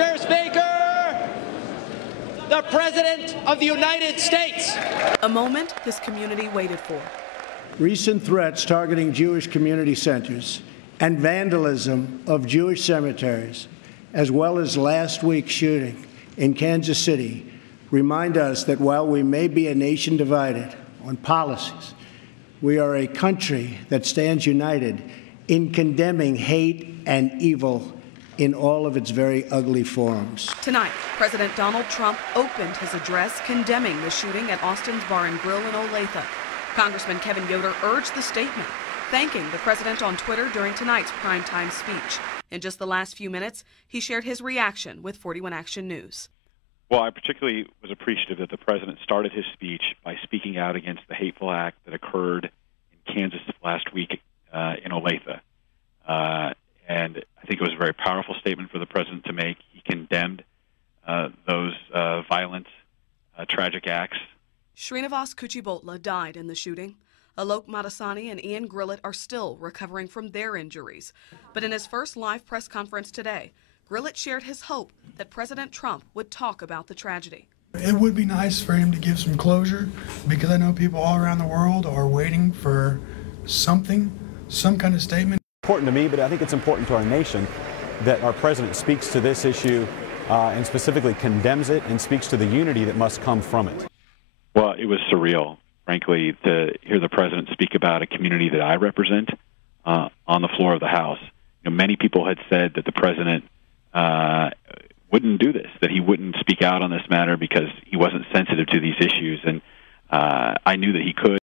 Mr. Speaker, the President of the United States. A moment this community waited for. Recent threats targeting Jewish community centers and vandalism of Jewish cemeteries, as well as last week's shooting in Kansas City, remind us that while we may be a nation divided on policies, we are a country that stands united in condemning hate and evil in all of its very ugly forms. Tonight, President Donald Trump opened his address condemning the shooting at Austin's Bar and Grill in Olathe. Congressman Kevin Yoder urged the statement, thanking the president on Twitter during tonight's primetime speech. In just the last few minutes, he shared his reaction with 41 Action News. Well, I particularly was appreciative that the president started his speech by speaking out against the hateful act that occurred in Kansas last week in Olathe. And I think it was a very powerful statement for the president to make. He condemned those violent, tragic acts. Srinivas Kuchibhotla died in the shooting. Alok Madasani and Ian Grillett are still recovering from their injuries. But in his first live press conference today, Grillett shared his hope that President Trump would talk about the tragedy. It would be nice for him to give some closure, because I know people all around the world are waiting for something, some kind of statement. Important to me, but I think it's important to our nation that our president speaks to this issue and specifically condemns it and speaks to the unity that must come from it. Well, it was surreal, frankly, to hear the president speak about a community that I represent on the floor of the House. You know, many people had said that the president wouldn't do this, that he wouldn't speak out on this matter because he wasn't sensitive to these issues, and I knew that he could.